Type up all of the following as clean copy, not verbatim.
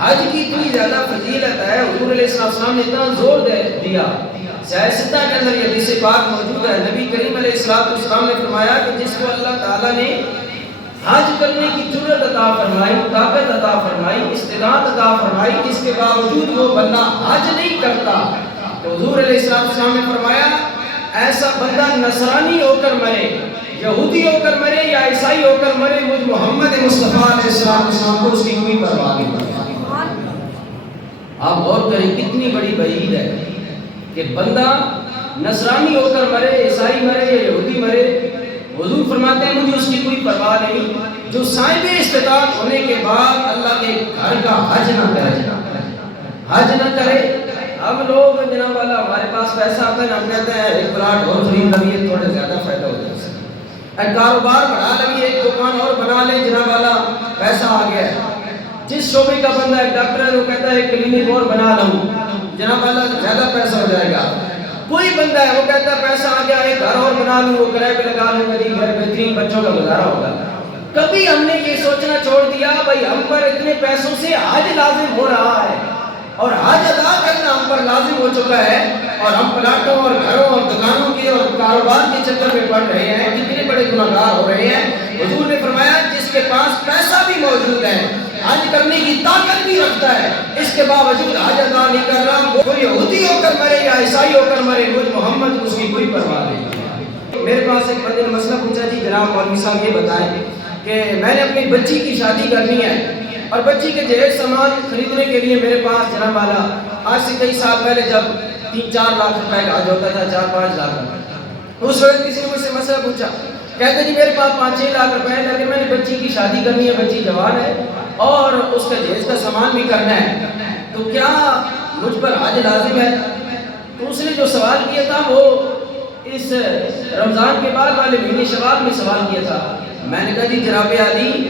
حج کی اتنی زیادہ فضیلت ہے، حضور علیہ السلام نے اتنا زور دیا. صحیح ستہ کے اندر یہ حدیث پاک موجود ہے. نبی کریم علیہ السلام نے فرمایا کہ جس کو اللہ تعالیٰ نے حج کرنے کی جرأت عطا فرمائی، طاقت عطا فرمائی، استطاعت عطا فرمائی، اس کے باوجود وہ بندہ حج نہیں کرتا، تو حضور علیہ السلام نے فرمایا ایسا بندہ نصرانی ہو کر مرے، یہودی ہو کر مرے یا عیسائی ہو کر مرے، مجھ محمد مصطفیٰ علیہ السلام کو اس کی کوئی پرواہ نہیں. آپ غور کریں کتنی بڑی وعید ہے کہ بندہ نصرانی ہو کر مرے، عیسائی مرے یا یہودی مرے، حضور فرماتے ہیں مجھے اس کی کوئی پرواہ نہیں جو صاحب استطاعت ہونے کے بعد اللہ کے گھر کا حج نہ کرے. اب لوگ جناب والا ہمارے پاس پیسہ آتا ہے، ہم کہتے ہیں ایک پلاٹ اور خرید لیں تھوڑا زیادہ فائدہ ہو جائے، ایک کاروبار بڑھا لیں، ایک دکان اور بنا لیں، جناب والا پیسہ آ گیا ہے. جس شعبے کا بندہ ایک ڈاکٹر ہے وہ کہتا ہے ایک کلینک اور بنا لوں، جناب والا زیادہ پیسہ ہو جائے گا. کوئی بندہ ہے وہ کہتا ہے پیسہ آ گیا ایک گھر اور بنا لوں، وہ کرائے پہ لگا لوں، میری گھر بہترین بچوں کا گزارا ہوگا. کبھی ہم نے یہ سوچنا چھوڑ دیا بھائی ہم پر اتنے پیسوں سے حج لازم ہو رہا ہے اور حج ادا کرنا ہم پر لازم ہو چکا ہے، اور ہم پلاٹوں اور گھروں اور دکانوں کے اور کاروبار کے چکر میں پڑ رہے ہیں، کتنے بڑے گناہگار ہو رہے ہیں. حضور نے فرمایا جس کے پاس پیسہ بھی موجود ہے، حج کرنے کی طاقت بھی رکھتا ہے، اس کے باوجود حج ادا نہیں کر رہا، وہ یہودی ہو کر مرے یا عیسائی ہو کر مرے، مجھ محمد اس کی کوئی پرواہ نہیں. میرے پاس ایک بندے نے مسئلہ پوچھا جی جناب مولوی صاحب یہ بتائیں کہ میں نے اپنی بچی کی شادی کرنی ہے اور بچی کے جہیز سامان خریدنے کے لیے میرے پاس جناب والا آج سے کئی سال پہلے جب 3-4 لاکھ روپے کا حج ہوتا تھا، 4-5 لاکھ روپے، اس وقت کسی نے مجھ سے مسئلہ پوچھا، کہتے جی میرے پاس 5-6 لاکھ روپے ہیں لیکن میں نے بچی کی شادی کرنی ہے، بچی جوان ہے اور اس کا جہیز کا سامان بھی کرنا ہے، تو کیا مجھ پر حج لازم ہے؟ تو اس نے جو سوال کیا تھا وہ اس رمضان کے بعد والے مہینے شوال میں سوال کیا تھا. میں نے کہا جی جناب عالی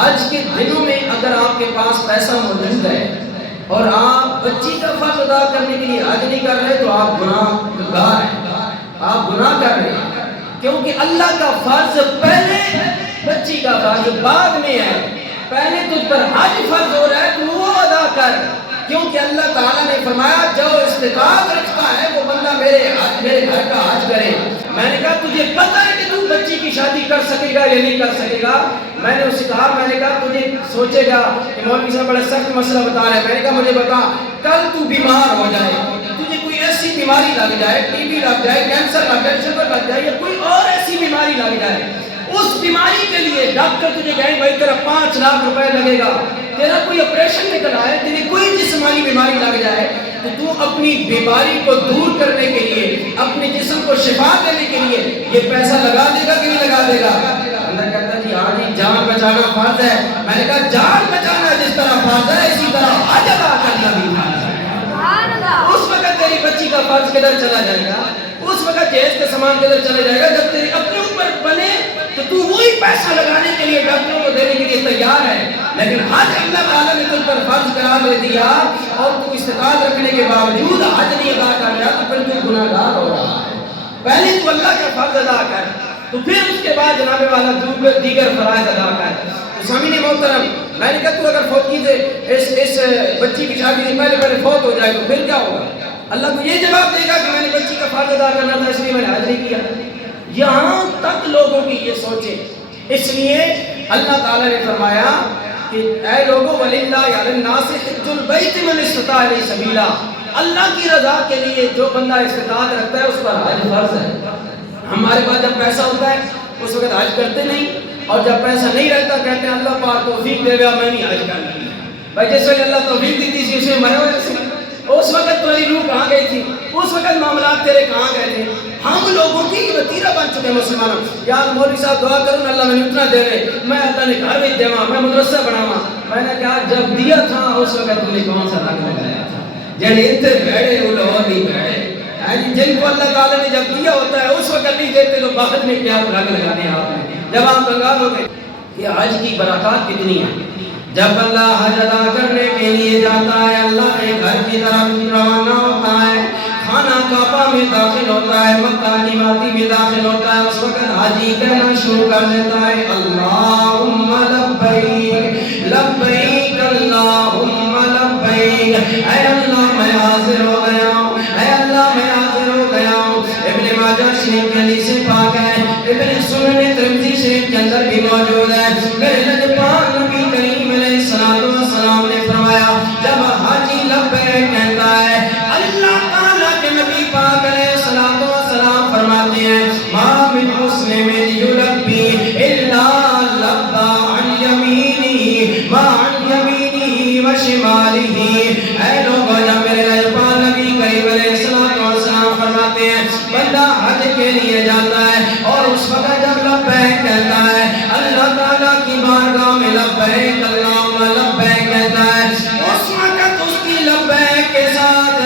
آج کے دنوں میں اگر آپ کے پاس پیسہ موجود ہے اور آپ بچی کا فرض ادا کرنے کے لیے حج نہیں کر رہے تو آپ گناہگار ہیں، آپ گناہ کر رہے ہیں، کیونکہ اللہ کا فرض پہلے، بچی کا فرض بعد میں ہے. پہلے تجھ پر حج فرض ہو رہا ہے تو وہ ادا کر، کیونکہ اللہ تعالیٰ نے فرمایا جو استطاعت رکھتا ہے وہ بندہ میرے گھر کا حج کرے. میں نے کہا تجھے پتہ ہے کہ تو بچی کی شادی کر سکے گا یا نہیں کر سکے گا؟ میں نے اس سے کہا، میں نے کہا تجھے سوچے گا کہ مولوی صاحب بڑا سخت مسئلہ بتا رہے ہیں. میں نے کہا مجھے بتا کل تو بیمار ہو جائے، تجھے کوئی ایسی بیماری لگ جائے، ٹی بی لگ جائے، کینسر لگ جائے، شوگر لگ جائے یا کوئی اور ایسی بیماری لگ جائے، اس بیماری کے لیے ڈاکٹر تجھے کہیں بھائی تیرا 5 لاکھ روپے لگے گا، تیرا کوئی آپریشن نکل آئے، تیری کوئی جسمانی بیماری لگ جائے تو تو اپنی بیماری کو دور کرنے کے لیے، اپنے جسم کو شفا دینے کے لیے یہ پیسہ لگا دے گا کہ نہیں لگا دے گا؟ اللہ کہتا جی ہاں جی جان بچانا فرض ہے. میں نے کہا جان بچانا جس طرح فرض ہے اسی طرح حج ادا کرنا بھی فرض ہے. اس وقت تیری بچی کا فرض کدھر چلا جائے گا، اس وقت جہیز کے سامان کدھر چلا جائے گا جب تیری اپنے اوپر بنے تو وہی پیسہ لگانے کے لیے ڈاکٹروں کو دینے کے لیے تیار ہے. لیکن حج اللہ تعالیٰ نے تجھ پر فرض قرار دے دیا اور تو استطاعت رکھنے کے باوجود حج نہیں ادا کر رہا تو پھر تو گناہگار ہو رہا ہے. پہلے تو اللہ کا فرض ادا کر، تو پھر اس کے بعد جناب والا دیگر فرائض ادا کر. سامعین محترم، میں نے کہا تو اگر فوتگی سے اس بچی کی شادی سے پہلے فوت ہو جائے تو پھر کیا ہوگا؟ اللہ کو یہ جواب دے گا کہ میں نے بچی کا فرض ادا کرنا تھا اس لیے میں نے حج نہیں کیا. یہاں تک لوگوں کی یہ سوچیں، اس لیے اللہ تعالیٰ نے فرمایا کہ اے لوگوں وَلِلَّهِ عَلَى النَّاسِ حِجُّ الْبَيْتِ مَنِ اسْتَطَاعَ إِلَيْهِ سَبِيلًا، اللہ کی رضا کے لیے جو بندہ استطاعت رکھتا ہے اس پر حج فرض ہے. ہمارے پاس جب پیسہ ہوتا ہے اس وقت حج کرتے نہیں، اور جب پیسہ نہیں رہتا کہتے ہیں اللہ پاک توفیق دے گا میں نہیں حج کرنا. بھائی جس وقت اللہ توفیق دیتی تھی اسے مرے ہوئے تھے، اس وقت تمہاری روح کہاں گئی تھی، اس وقت معاملات تیرے کہاں گئے تھے. ہم لوگوں کی وتیرہ بن چکے ہیں مسلمانوں. یار مولوی صاحب دعا کروں اللہ میں اتنا دے رہے، میں اللہ نے گھر بھی دیواں، میں مدرسہ بناواں. میں نے کہا جب دیا تھا اس وقت تم نے کون سا رنگ لگایا تھا؟ جن اتنے بھیڑے وہ لوگ نہیں بھیڑے، جن کو اللہ تعالیٰ نے جب دیا ہوتا ہے اس وقت نہیں دیتے تو بعد میں کیا رنگ لگانے آپ نے جب آپ کنگال ہو گئے. یہ حج کی برکات کتنی ہے. جب اللہ حج ادا کرنے کے لیے جاتا ہے اللہ کے گھر کی طرف روانہ ہوتا ہے، خانہ کعبہ میں داخل ہوتا ہے، مکہ کی وادی میں داخل ہوتا ہے، اس وقت حاجی کہنا شروع کر دیتا ہے اللہم لبیک لبیک اللہم کی حدیث پاک ہے، ابن سنن ترمذی شریف کے اندر بھی موجود ہے۔ میرے لجپال نبی کریم علیہ السلام نے فرمایا جب حاجی لبیک کہتا ہے، اللہ تعالیٰ کے نبی پاک علیہ السلام فرماتے ہیں ما من مسلم یلبی الا لبا عن یمینہ ما عن یمینہ و شمالہ۔ اے لوگوں، جب میرے لجپال نبی کریم علیہ السلام فرماتے ہیں بندہ حج کے لیے جاتا ہے اور اس وقت جب لبیک کہتا ہے اللہ تعالیٰ کی بارگاہ میں لبیک اللہم لبیک کہتا ہے، اس وقت اس کی لبیک کے ساتھ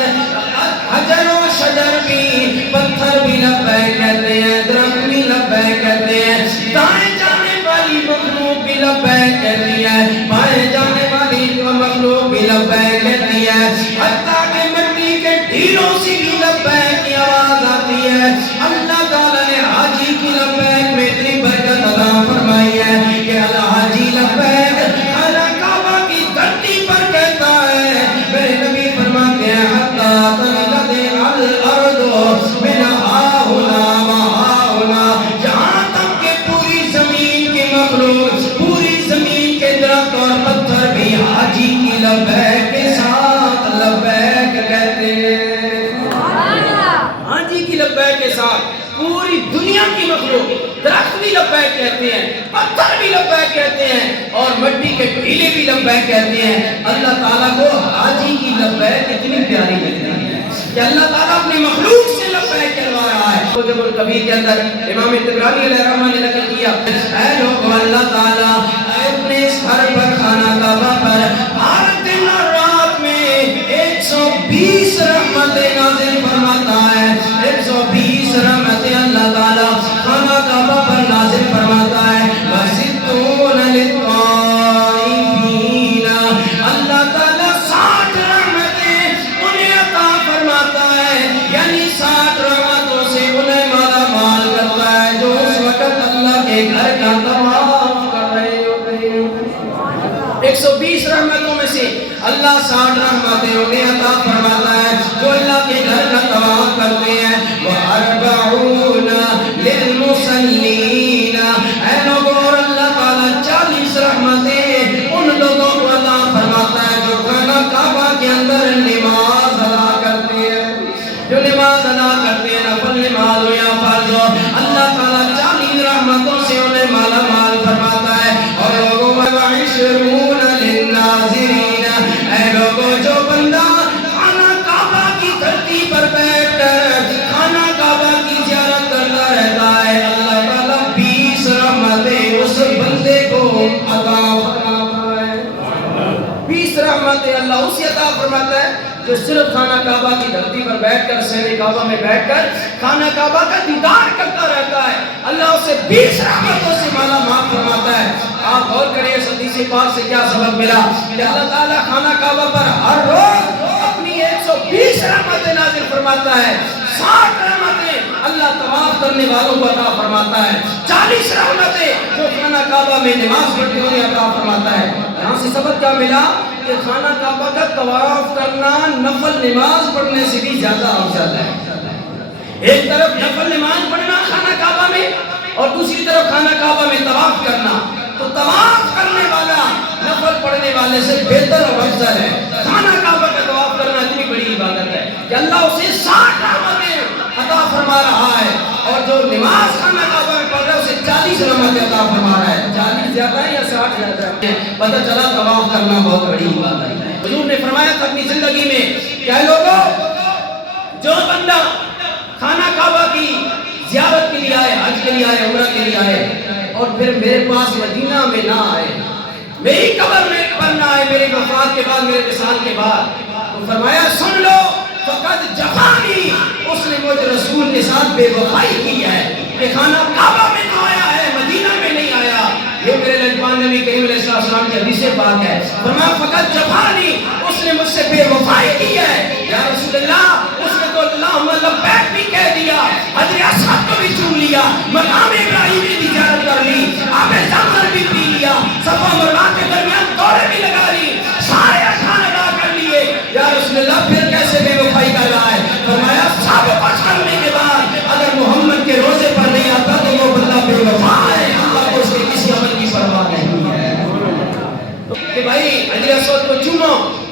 حجر و شجر بھی، پتھر بھی لبیک کہتے ہیں، درخت بھی لبیک کہتے ہیں، دائیں جانے والی مخلوق بھی لبیک کہتی ہے، بائیں جانے والی مخلوق بھی لبیک کہتی ہے، حتیٰ کہ مٹی کے ڈھیلوں سے بھی لبیک کی آواز آتی ہے۔ اللہ تعالیٰ نے حاجی کی لبیک میں اتنی برکت عطا فرمائی ہے کہ الحاجی لبیک خانہ کعبہ کی دھرتی پر کہتا ہے، میرے نبی فرماتے ہیں حتیٰ تنقض الارض من ہاہنا و ہاہنا، جہاں تک کہ پوری زمین کی مخلوق، پوری زمین کے درخت اور پتھر بھی حاجی کی لبیک کے ساتھ لبیک کہتے ہیں۔ حاجی کی لبیک کے ساتھ پوری دنیا کی مخلوق، درخت بھی لبیک کہتے ہیں، پتھر بھی لبیک کہتے ہیں اور مٹی کے ڈھیلے بھی لبیک کہتے ہیں۔ اللہ تعالیٰ کو حاجی کی لبیک اتنی پیاری لگتی ہے کہ اللہ تعالیٰ اپنی مخلوق سے لبیک کہلوا رہا ہے۔ کتب الکبیر کے اندر امام طبرانی علیہ الرحمہ نے نقل کیا، اے لوگوں، اللہ تعالیٰ اپنے اس گھر پر خانہ کعبہ پر ہر دن اور رات میں 120 رحمتیں نازل فرماتا ہے۔ 120 رحمتیں اللہ تعالیٰ خانہ کعبہ پر نازل فرماتا ہے۔ وَسِتُّونَ لِلطَّائِفِينَ، اللہ تعالیٰ 60 رحمتیں انہیں عطا فرماتا ہے، یعنی 60 رحمتوں سے انہیں مالا مال کرتا ہے جو اس وقت اللہ کے گھر کا طواف کر رہے ہوتے ہیں۔ 120 رحمتوں میں سے اللہ 60 رحمتیں انہیں عطا فرماتا ہے جو اللہ کے گھر کا طواف کرتے ہیں۔ وَأَرْبَعُونَ لِلْمُصَلِّينَ، اے لوگوں، اور اللہ تعالیٰ 40 رحمتیں ان لوگوں کو عطا فرماتا ہے جو خانہ کعبہ کے اندر نماز ادا کرتے ہیں، جو نماز ادا کرتے ہیں، نفل نماز ہو یا فرض ہو، اللہ تعالیٰ 40 رحمتوں سے انہیں مالا مال فرماتا ہے۔ اور لوگوں وَعِشْرُونَ لِلنَّاظِرِينَ، اے لوگوں، جو بندہ خانہ کعبہ کی دھرتی پر بیٹھ کر خانہ کعبہ کی زیارت کرتا رہتا ہے، اللہ تعالیٰ 20 رحمتیں اس بندے کو عطا فرماتا ہے۔ 20 رحمتیں اللہ اسی عطا فرماتا ہے جو صرف خانہ کعبہ کی دھرتی پر بیٹھ کر، سہن کعبہ میں بیٹھ کر خانہ کعبہ کا دیدار کرتا رہتا ہے، اللہ اسے 20 رحمتوں سے مالا مال فرماتا ہے۔ آپ غور کریں اس حدیث پاک سے کیا سبق ملا کہ اللہ تعالیٰ خانہ کعبہ پر ہر روز اپنی 120 رحمتیں نازل فرماتا ہے، 60 رحمتیں اللہ طواف کرنے والوں کو عطا فرماتا ہے، 40 رحمتیں جو خانہ کعبہ میں نماز پڑھتے ہوئے عطا فرماتا ہے۔ یہاں سے سبق کیا ملا کہ خانہ کعبہ کا طواف کرنا نفل نماز پڑھنے سے بھی زیادہ افضل ہے۔ ایک طرف نفل نماز پڑھنا خانہ کعبہ میں اور دوسری طرف خانہ کعبہ میں طواف کرنا، تو طواف کرنے والا نفل پڑھنے والے سے بہتر اور افضل ہے۔ خانہ کعبہ کا طواف کرنا اتنی بڑی عبادت ہے کہ اللہ اسے 60 رحمتیں عطا فرما رہا ہے، اور جو نماز خانہ کعبہ میں پڑھ رہا ہے اسے 40 رحمتیں عطا فرما رہا ہے۔ 40 زیادہ ہے یا 60 زیادہ ہے؟ پتہ چلا طواف کرنا بہت بڑی عبادت ہے۔ حضور نے فرمایا تھا اپنی زندگی میں کہ اے لوگوں، جو بندہ خانہ کعبہ کی زیارت کے لیے آئے، حج کے لیے آئے، عمرہ کے لیے آئے، اور پھر میرے پاس مدینہ میں نہ آئے، میری قبر میں پر نہ آئے، میری وفات کے بعد، میرے وصال کے بعد، تو فرمایا سن لو فقط جفانی، اس نے مجھ رسول کے ساتھ بے وفائی کی ہے کہ خانہ کعبہ میں نہ آیا ہے، مدینہ میں نہیں آیا۔ یہ میرے لجپال نبی کریم علیہ السلام کی حدیث پاک ہے۔ فرمایا فقط جفانی، اس نے مجھ سے بے وفائی کی ہے۔ یا رسول اللہ، اس نے تو اللہم لبیک بھی کہہ دیا، حجر اسود کو بھی چوم لیا، مقام ابراہیم کی زیارت کر لی، آب زمزم بھی پی لیا، صفا مروہ کے درمیان دورے بھی لگا لی، سارے ارکان ادا کر لیے۔ یا رسول اللہ، پھر کیسے بے وفائی کر رہا ہے؟ فرمایا سب کچھ کرنے کے بعد اگر محمد کے روزے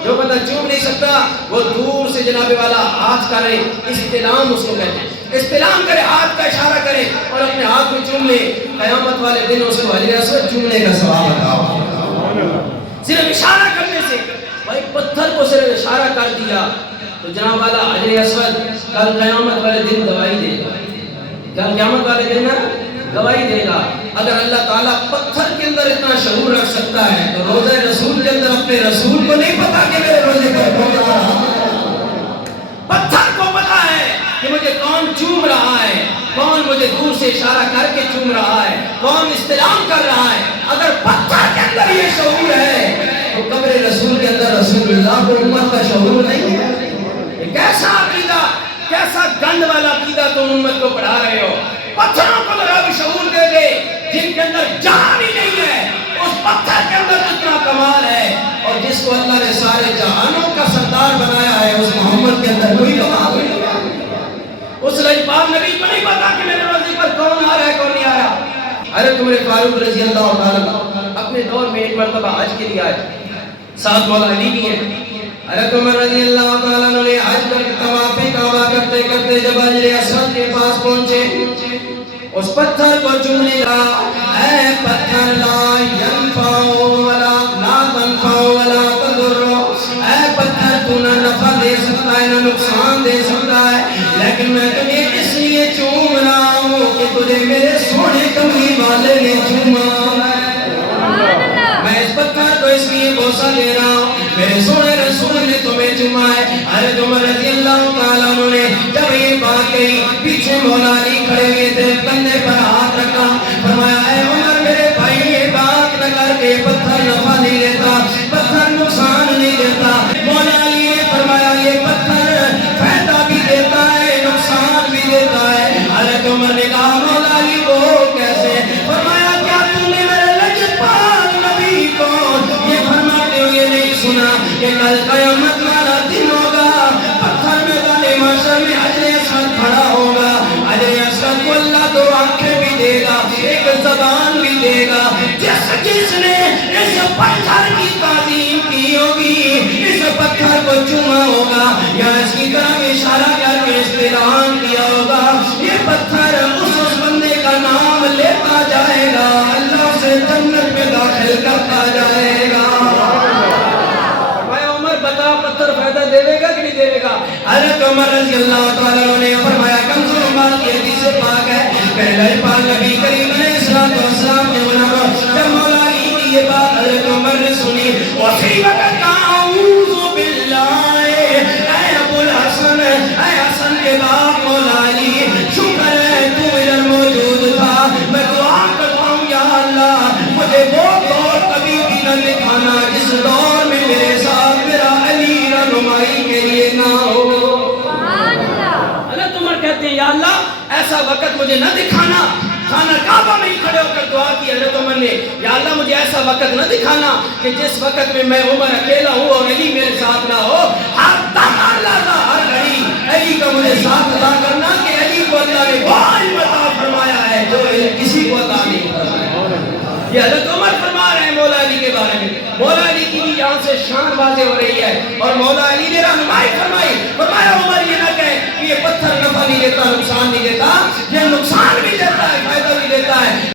جو بندہ چوم نہیں سکتا وہ دور سے جناب والا ہاتھ کرے، استلام اس کو کہتے ہیں، استلام کرے، ہاتھ کا اشارہ کرے اور اپنے ہاتھ میں چوم لے، قیامت والے دن اس کو حجر اسود چومنے کا ثواب عطا۔ صرف اشارہ کرنے سے، بھائی پتھر کو صرف اشارہ کر دیا تو جناب والا حجر اسود کل قیامت والے دن گواہی دے گا، کل قیامت والے دن گواہی دے گا۔ اگر اللہ تعالیٰ پتھر کے اندر اتنا شعور رکھ سکتا ہے تو روزہ رسول کے اندر اپنے رسول کو نہیں پتا کہ میرے روزے پر کون آ رہا ہے، پتھر کو پتا ہے کہ مجھے کون چوم رہا ہے، کون مجھے دور سے اشارہ کر کے چوم رہا ہے، کون استلام کر رہا ہے۔ اگر پتھر کے اندر یہ شعور ہے تو قبر رسول کے اندر رسول اللہ کو امت کا شعور نہیں ہے۔ کیسا عقیدہ، کیسا گند والا عقیدہ تم امت کو پڑھا رہے ہو۔ پتھروں کو ذرا بھی شعور دے دے جن کے اندر جان ہی نہیں ہے، اس پتھر کے اندر کتنا کمال ہے، اور جس کو اللہ نے سارے جہانوں کا سردار بنایا ہے اس محمد کے اندر کوئی کمال نہیں ہے۔ اس لجپال نبی کو نہیں پتا کہ میرے روزے پر کون آ رہا ہے کون نہیں آ رہا۔ حضرت عمر فاروق رضی اللہ تعالیٰ اپنے دور میں ایک مرتبہ حج کے لیے آئے، ساتھ مولا علی بھی ہیں۔ حضرت عمر رضی اللہ تعالیٰ نے حج کر طواف کعبہ کرتے کرتے جب حجر اسود کے پاس پہنچے، اس پتھر کو چومنے لگا، اے پتھر لا ینفع ولا لا تنفع ولا تضر، اے پتھر تو نہ نفع دے سکتا ہے نہ نقصان دے سکتا ہے، لیکن میں تجھے اس لیے چوم رہا ہوں کہ تجھے میرے سونے کملی والے نے چوما ہے۔ میں اس پتھر کو اس لیے بوسہ دے رہا ہوں، میرے سونے رسول نے تمہیں چوما ہے۔ حضرت عمر رضی اللہ تعالیٰ عنہ نے جب یہ بات کہی، پیچھے مولا علی کھڑے ہوئے تھے، کندھے پر ہاتھ رکھا، فرمایا اے عمر میرے بھائی یہ بات نہ کر کے، پتھر نفع نہیں دیتا، پتھر نقصان نہیں دیتا۔ مولا علی نے فرمایا یہ پتھر فائدہ بھی دیتا ہے نقصان بھی دیتا ہے۔ حضرت عمر نے کہا مولا علی وہ کیسے؟ فرمایا کیا تم نے میرے لجپال نبی کو یہ فرماتے ہوئے نہیں سنا کہ کل قیامت والا دن ہوگا، پتھر میں والے محشر میں حجر اسود کھڑا ہوگا، حجر اسود کو اللہ دو آنکھیں بھی دے گا، ایک زبان بھی دے گا، جس نے اس پتھر کی تعظیم کی ہوگی، اس پتھر کو چوما ہوگا یا اس کی طرف اشارہ کر کے استعلام کیا ہوگا، یہ پتھر اس بندے کا نام لیتا جائے گا، اللہ اسے جنت میں داخل کرتا جائے گا۔ فرمایا عمر بتا پتھر فائدہ دے گا کہ نہیں دے گا؟ حضرت عمر رضی اللہ تعالیٰ نے فرمایا کنز المال کی حدیث پاک ہے کہ لجپال نبی کریم علیہ السلام نے جب مولا علی کی یہ بات حضرت عمر نے سنی، اسی وقت اعوذ باللہ، اے ابو الحسن، اے حسن کے باپ مولا علی، شکر ہے تو ادھر موجود تھا، میں دعا کرتا ہوں یا اللہ مجھے وہ دور کبھی بھی نہ دکھانا جس دور میں میرے ساتھ میرا علی رہنمائی کے لیے نہ ہو۔ حضرت عمر کہتے ہیں یا اللہ ایسا وقت مجھے نہ دکھانا، خانہ کعبہ میں ہی کھڑے ہو کر دعا کی حضرت عمر نے، یا اللہ مجھے ایسا وقت نہ دکھانا کہ جس وقت میں عمر اکیلا ہوں اور علی میرے ساتھ نہ ہو، ہر دم اللہ ہر گھڑی علی کا مجھے ساتھ ادا کرنا کہ علی کو اللہ نے وہ علم عطا فرمایا ہے جو کسی کو عطا نہیں فرمایا۔ یہ حضرت عمر فرما رہے ہیں مولا علی کے بارے میں، مولا علی کی بھی یہاں سے شان واضح ہو رہی ہے، اور مولا علی نے رہنمائی